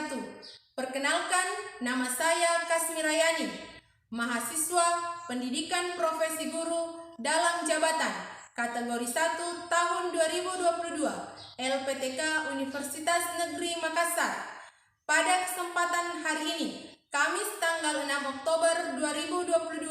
wabarakatuh. Perkenalkan, nama saya Kasmirayani, mahasiswa Pendidikan Profesi Guru dalam Jabatan kategori 1 tahun 2022 LPTK Universitas Negeri Makassar. Pada kesempatan hari ini, Kamis tanggal 6 Oktober 2022,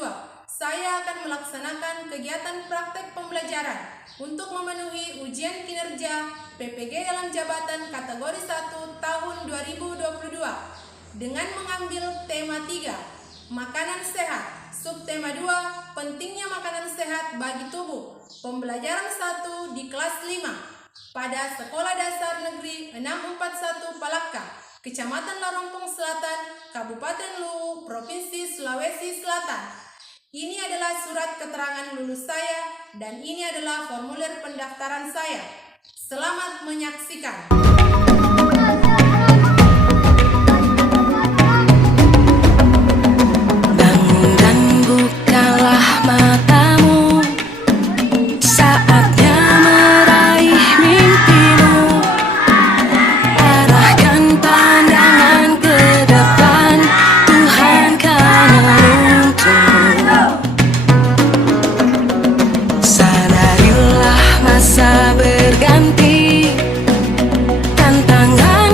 saya akan melaksanakan kegiatan praktek pembelajaran untuk memenuhi ujian kinerja PPG dalam jabatan kategori 1 tahun 2022 dengan mengambil tema 3, makanan sehat, subtema 2, pentingnya makanan sehat bagi tubuh, pembelajaran 1 di kelas 5 pada Sekolah Dasar Negeri 641 Palaka, Kecamatan Larompong Selatan, Kabupaten Luwu, Provinsi Sulawesi Selatan. Ini adalah surat keterangan lulus saya dan ini adalah formulir pendaftaran saya. Selamat menyaksikan. Bangun dan bukalah matamu, saatnya meraih mimpimu. Arahkan pandangan ke depan, Tuhan kan menuntunmu. Sadarilah masa berganti, tantangan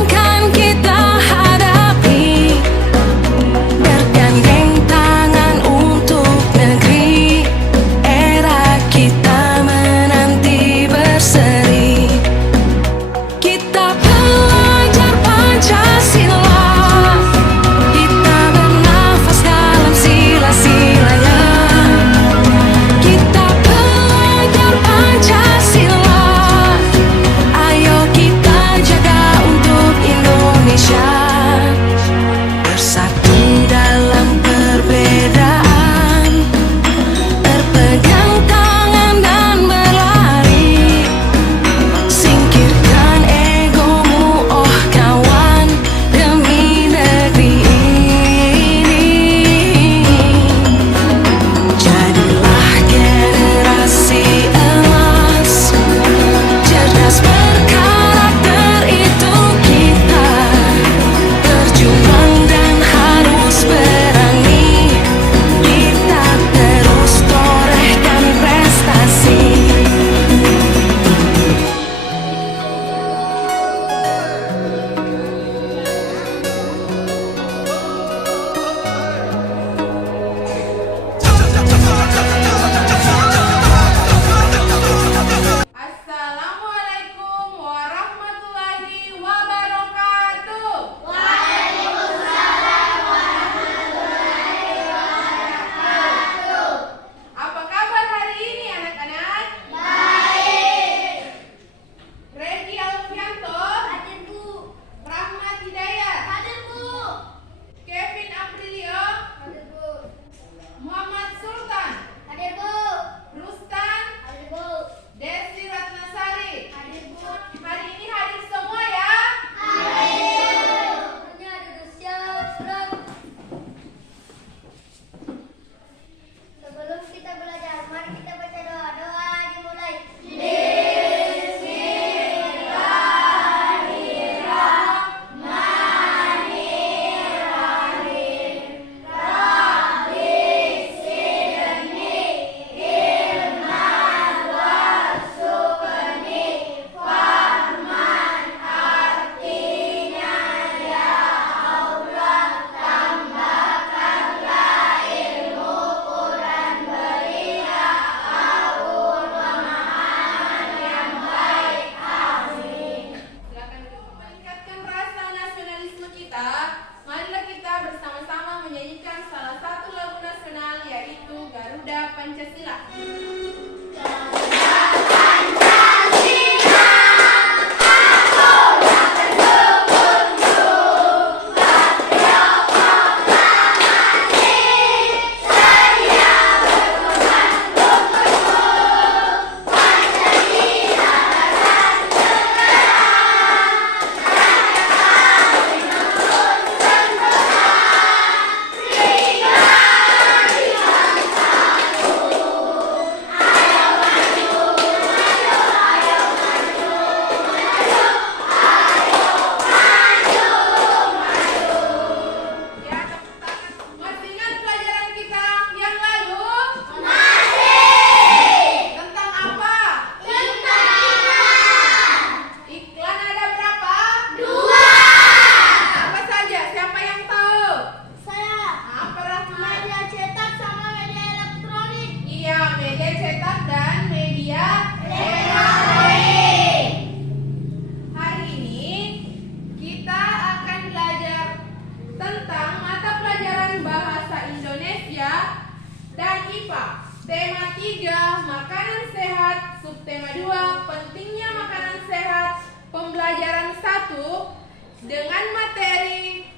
IPA. Tema 3, makanan sehat. Subtema 2, pentingnya makanan sehat. Pembelajaran 1 dengan materi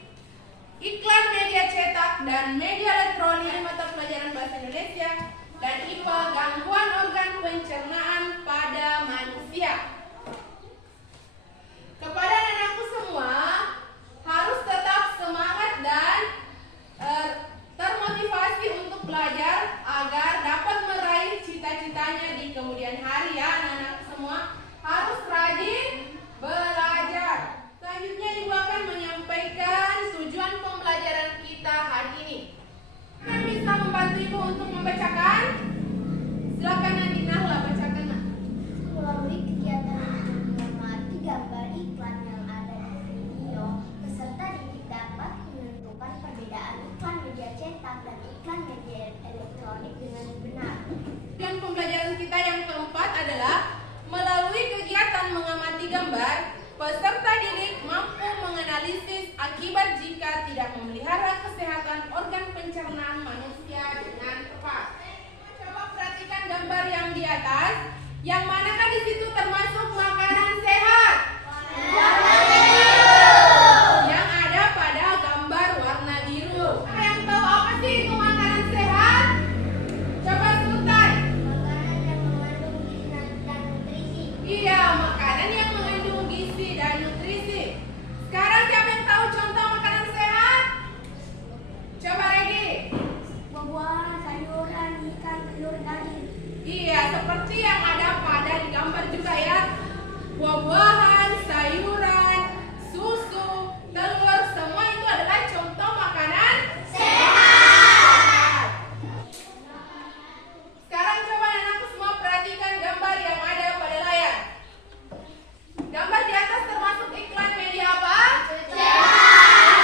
iklan media cetak dan media elektronik mata pelajaran bahasa Indonesia, dan IPA gangguan organ pencernaan pada manusia. Kepada anak-anakku semua, harus tetap semangat dan termotivasi untuk belajar agar dapat meraih cita-citanya di kemudian hari ya anak-anak semua. Harus rajin belajar. Selanjutnya Ibu akan menyampaikan tujuan pembelajaran kita hari ini. Kalian bisa membantu Ibu untuk membacakan? Silakan Nadi Nahla, bacakan. Melalui kegiatan mengamati gambar iklan yang ada di video, peserta didik dapat menentukan perbedaan iklan media cetak dan iklan media elektronik dengan benar. Dan pembelajaran kita yang keempat adalah melalui kegiatan mengamati gambar, peserta didik mampu menganalisis akibat jika tidak memelihara kesehatan organ pencernaan manusia dengan tepat. Coba perhatikan gambar yang di atas. Yang manakah di situ termasuk makanan sehat? Yang ada pada gambar warna biru. Siapa yang tahu apa sih itu makanan sehat? Coba Sultan. Makanan yang mengandung gizi dan nutrisi. Iya, makanan yang mengandung gizi dan nutrisi. Sekarang siapa yang tahu contoh makanan sehat? Coba Regi. Buah-buahan, sayuran, ikan, telur, daging. Iya, seperti yang ada pada di gambar juga ya. Buah-buahan, sayuran, susu, telur, semua itu adalah contoh makanan sehat. Sekarang coba anakku semua perhatikan gambar yang ada pada layar. Gambar di atas termasuk iklan media apa?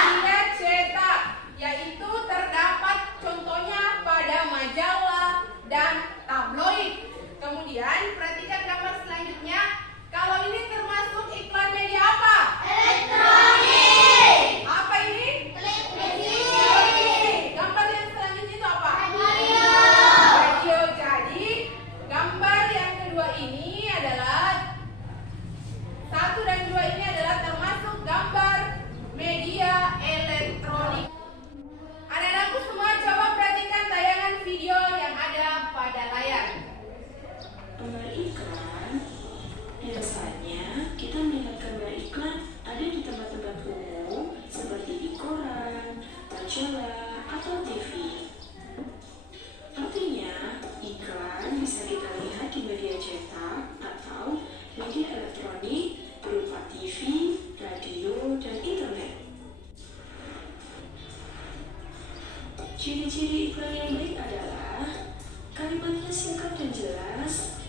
Media cetak, yaitu terdapat contohnya pada majalah dan tabloid. Kemudian perhatikan gambar selanjutnya. Kalau ini termasuk iklan media apa? Elektronik. Apa ini? Televisi. Gambar yang selanjutnya itu apa? Radio. Jadi gambar yang kedua ini adalah 1 dan 2 ini adalah termasuk gambar media elektronik. Anak-anakku semua coba perhatikan tayangan video yang ada pada layar. Gambar iklan, biasanya kita melihat gambar iklan ada di tempat-tempat umum seperti di koran, majalah, atau TV. Artinya, iklan bisa kita lihat di media cetak atau media elektronik berupa TV, radio, dan internet. Ciri-ciri iklan yang baik adalah kalimatnya singkat dan jelas,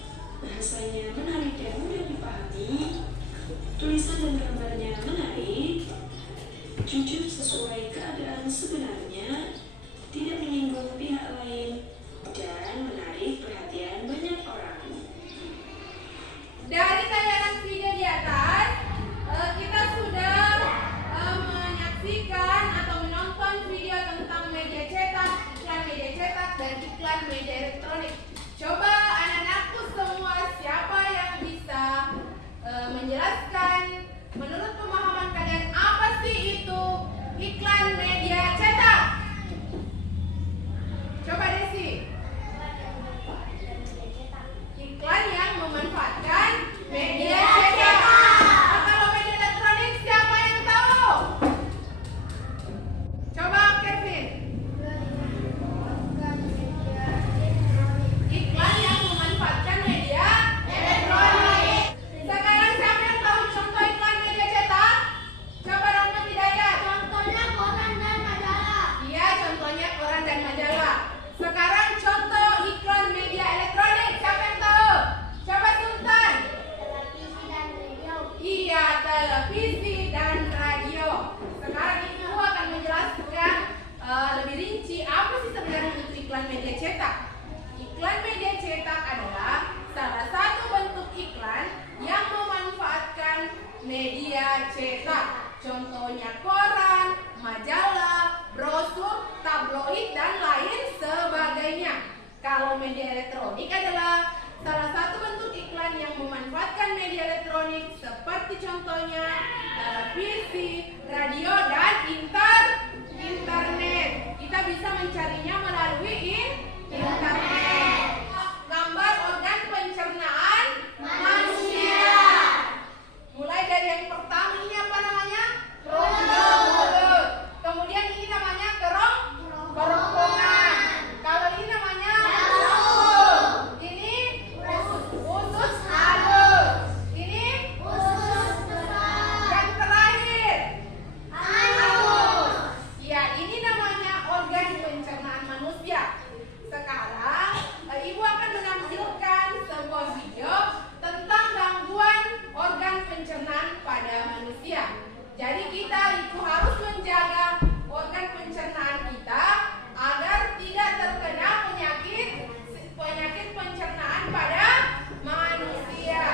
bahasanya menarik dan mudah dipahami, tulisan dan gambarnya menarik, jujur sesuai keadaan sebenarnya, tidak menyinggung pihak lain, dan menarik perhatian banyak orang. Dari tayangan video di atas, kita sudah menyaksikan atau menonton video tentang media cetak, iklan media cetak, dan iklan media elektronik. Coba anak-anakku semua, siapa yang bisa menjelaskan menurut pemahaman kalian apa sih itu iklan media cetak? Coba Desi. Iklan yang memanfaatkan media contohnya televisi, radio, dan internet. Kita bisa mencarinya melalui internet. Gambar organ pencernaan manusia. Mulai dari yang pertama, ini apa namanya? Rongga mulut. Kemudian ini namanya kerongkongan. Kalau ini namanya lambung. Ini usus halus. Ini usus besar. Yang terakhir anus. Ya, ini namanya organ pencernaan manusia. Sekarang Ibu akan menampilkan sebuah video tentang gangguan organ pencernaan pada manusia. Jadi kita itu harus menjaga organ pencernaan kita agar tidak terkena penyakit pencernaan pada manusia.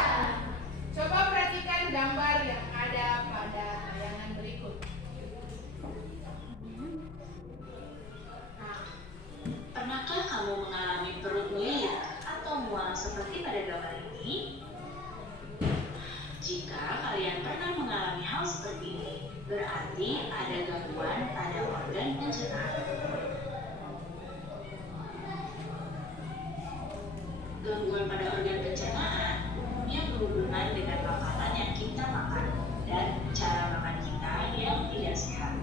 Coba perhatikan gambar yang ada pada tayangan berikut. Pernahkah kamu mengalami perut melilit atau mual seperti pada gambar ini? Jika kalian pernah mengalami hal seperti ini, berarti ada gangguan pada organ pencernaan. Gangguan pada organ pencernaan umumnya berhubungan dengan makanan yang kita makan dan cara makan kita yang tidak sehat.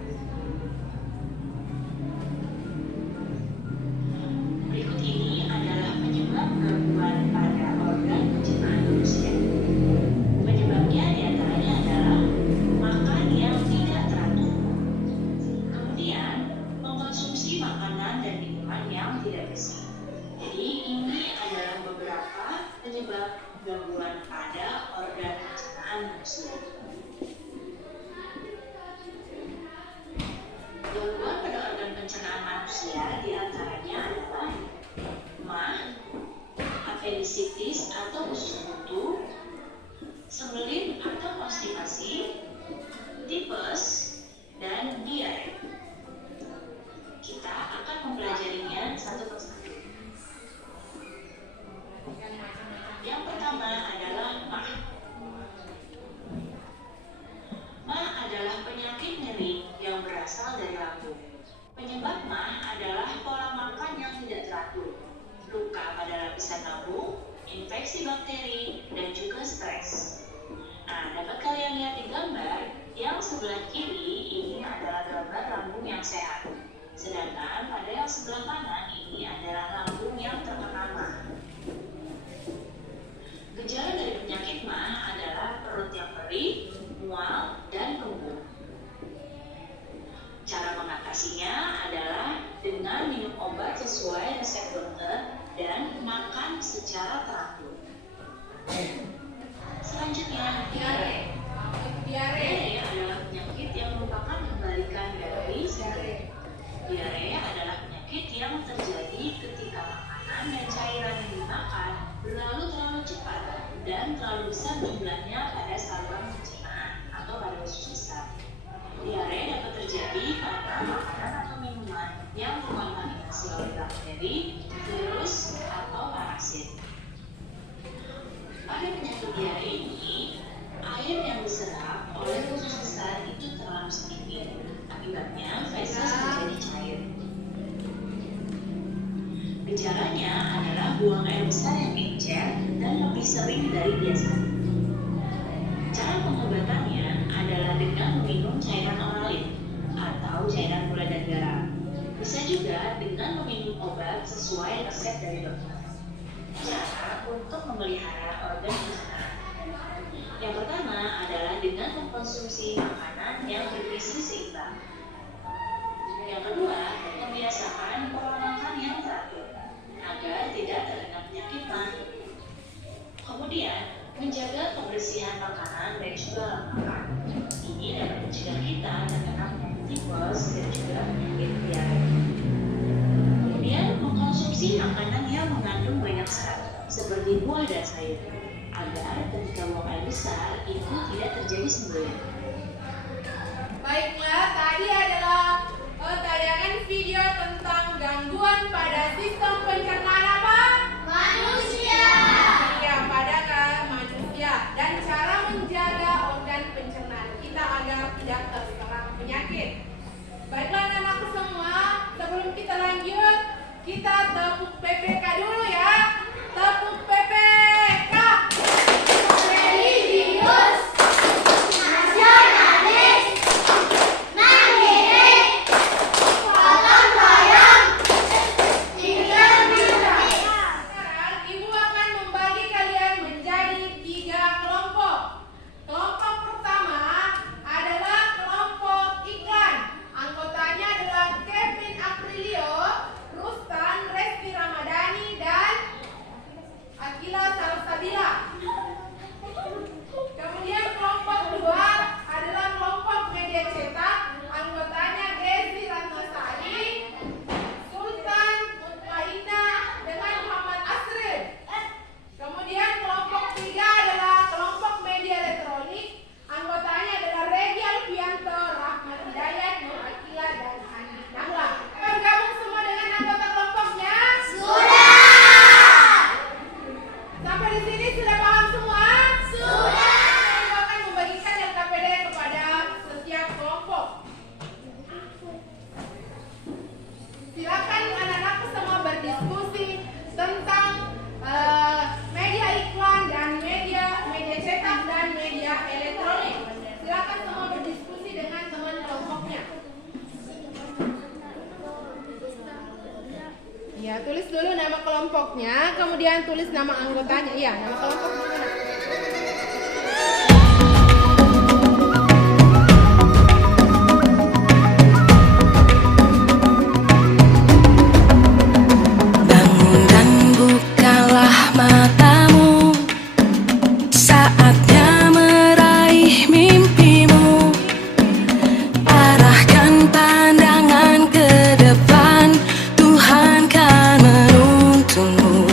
Berikut ini adalah penyebab gangguan pada organ pencernaan manusia. Penyebabnya diantaranya adalah makan yang tidak teratur, kemudian mengkonsumsi makanan dan minuman yang tidak bersih. Jadi ini adalah beberapa penyebab gangguan pada organ pencernaan manusia. Gangguan pada organ pencernaan manusia diantaranya adalah MAH, apendisitis atau usus buntu, sembelit atau konstipasi, tipes, dan diare. Kita akan mempelajarinya satu persatu. Yang pertama adalah MAH. MAH adalah penyakit nyeri yang berasal dari lambung. Penyebab MAH adalah pola makan yang tidak teratur, luka pada lapisan lambung, infeksi bakteri, dan juga stres. Nah, dapat kalian lihat di gambar yang sebelah kiri ini adalah gambar lambung yang sehat, sedangkan pada yang sebelah kanan ini adalah lambung yang terkena MAH. Gejala dari penyakit MAH adalah perut yang perih, mual, dan kembung. Cara mengatasinya adalah dengan minum obat sesuai resep dokter dan makan secara teratur. Selanjutnya, diare. Diare adalah penyakit yang merupakan kebalikan dari diare. Diare adalah penyakit yang terjadi ketika makanan dan cairan yang dimakan berlalu terlalu cepat dan terlalu besar jumlahnya pada saluran pencernaan atau pada usus besar. Diare dapat terjadi karena makanan atau minuman yang terkontaminasi oleh bakteri, virus, atau parasit. Pada penyakit diare ini, air yang diserap oleh usus besar itu terlalu sedikit. Akibatnya, feses menjadi cair. Gejalanya adalah buang air besar yang encer dan lebih sering dari biasanya. Cara pengobatannya adalah dengan meminum cairan oralin atau cairan gula dan garam. Bisa juga dengan meminum obat sesuai resep dari dokter. Cara untuk memelihara organ pencernaan. Yang pertama adalah dengan mengkonsumsi makanan yang bergizi seimbang. Yang kedua, membiasakan pola makan yang teratur agar tidak terkena penyakit MAH. Kemudian, menjaga kebersihan makanan dan juga alat makan. Ini dapat mencegah kita terkena penyakit tipes dan juga penyakit diare. Kemudian, mengkonsumsi makanan yang mengandung banyak serat, seperti buah dan sayur, agar ketika buang air besar itu tidak terjadi sembelit. Baiklah, tadi adalah tayangan video tentang gangguan pada sistem pencernaan apa? Manusia. Ya, pada manusia dan cara menjaga organ kelompoknya, kemudian tulis nama anggotanya. Iya, nama kelompok di mana? Bangun dan bukalah matamu, saatnya meraih mimpimu. Arahkan pandangan ke depan, Tuhan kan menuntunmu.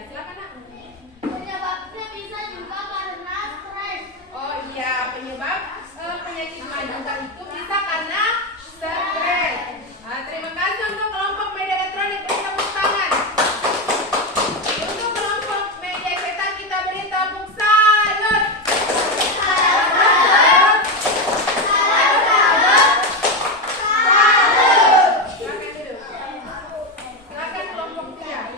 Ya, silakan Nak. Penyebabnya bisa juga karena stres. Oh iya, penyebab penyakit Majuta itu bisa karena stres. Terima kasih untuk kelompok media elektronik, beri tepuk tangan. Untuk kelompok media cetak kita beri tepuk salut. Silakan duduk. Silakan kelompok 3.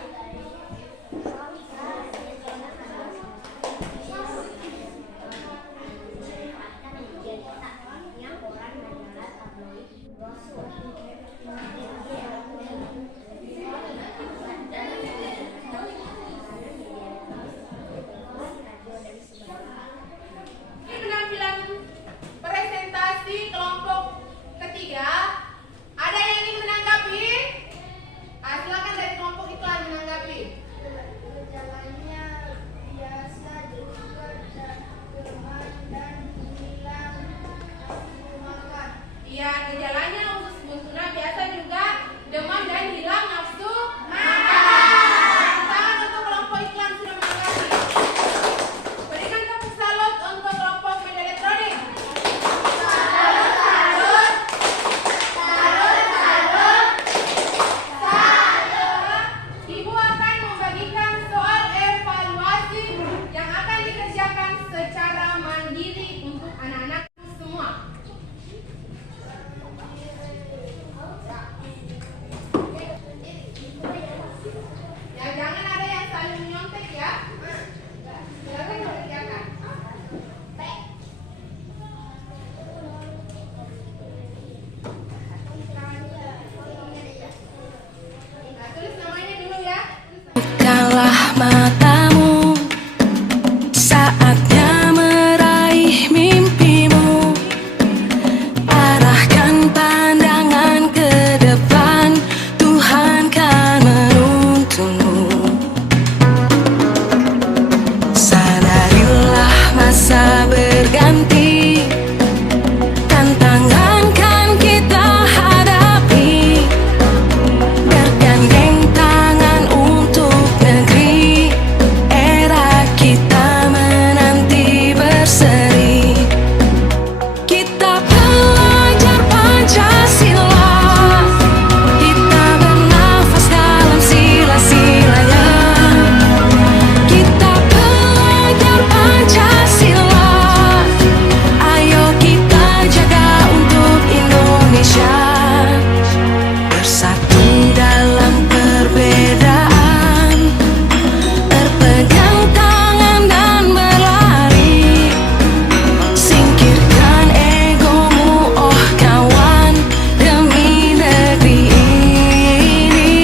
Ini penampilan presentasi kelompok ketiga. Ada yang ingin menanggapi? Silakan dari kelompok iklan menanggapi. Gejalanya biasa juga demam dan hilang nafsu makan. Iya, gejalanya usus buntu biasa juga demam dan hilang nafsu makan. Tangan untuk kelompok iklan sudah menanggapi. Berikan tepuk salut untuk kelompok media elektronik. Salut, salut. Salut, salut. Salut. Ibu akan membagikan soal evaluasi yang akan dikerjakan secara mandiri untuk anak-anakku semua. Ya, jangan ada yang saling menyontek ya. Silakan dikerjakan. Nah, tulis namanya dulu ya. Bukalah matamu, saatnya meraih mimpimu. Arahkan pandangan ke depan, Tuhan kan menuntunmu. Sadarilah masa berganti, tantangan kan kita hadapi. Bergandeng tangan untuk negeri, era kita menanti berseri. Kita belajar Pancasila, kita bernafas dalam sila-silanya. Kita belajar Pancasila, ayo kita jaga untuk Indonesia. Bersatu dalam perbedaan, berpegang tangan dan berlari. Singkirkan egomu, oh kawan, demi negeri ini.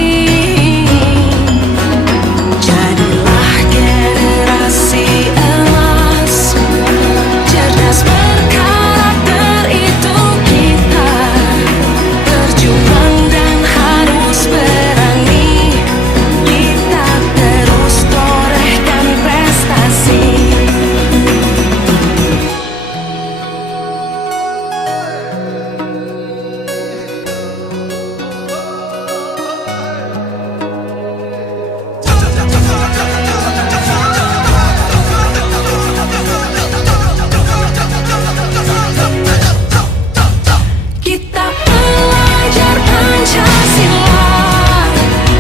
Jadilah generasi emas, cerdas berkarakter itu kita. Berjuang dan harus berani, kita terus torehkan prestasi. Kita belajar Pancasila,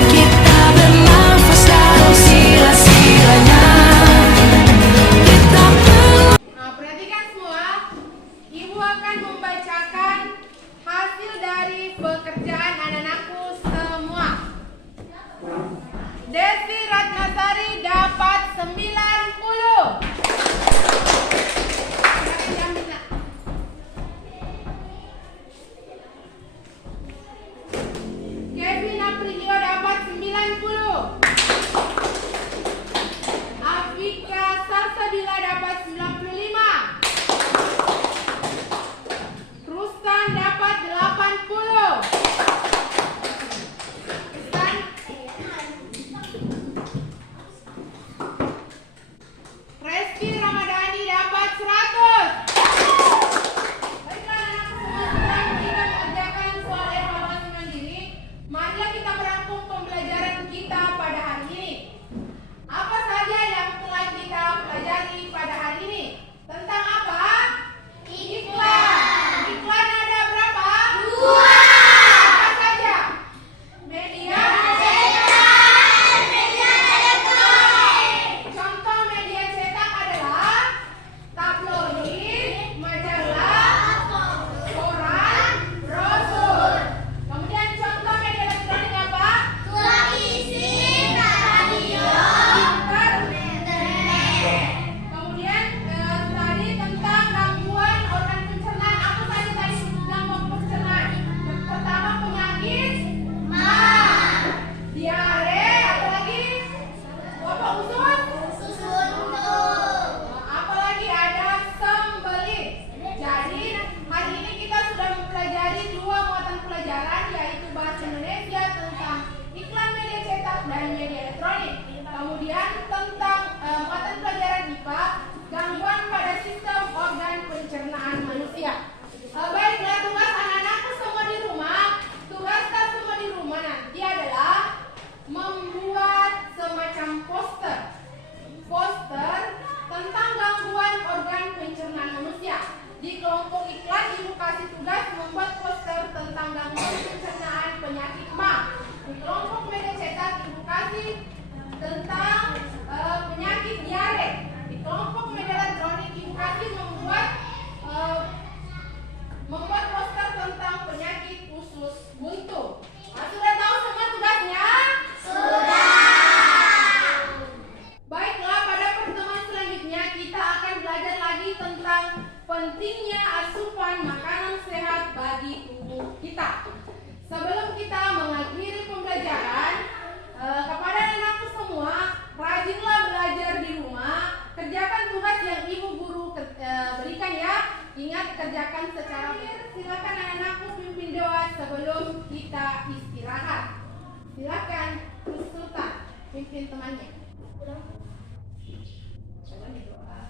kita bernafas dalam sila-silanya. Kita Nah, perhatikan semua. Ibu akan membacakan hasil dari pekerjaan anak-anakku semua. Desi Ratnasari dapat 90. Silakan diambil, Nak. Kevin Aprilio dapat 90. Afika Salsabila dapat 95. Rustan dapat 80. Rustan ulang. Coba berdoa.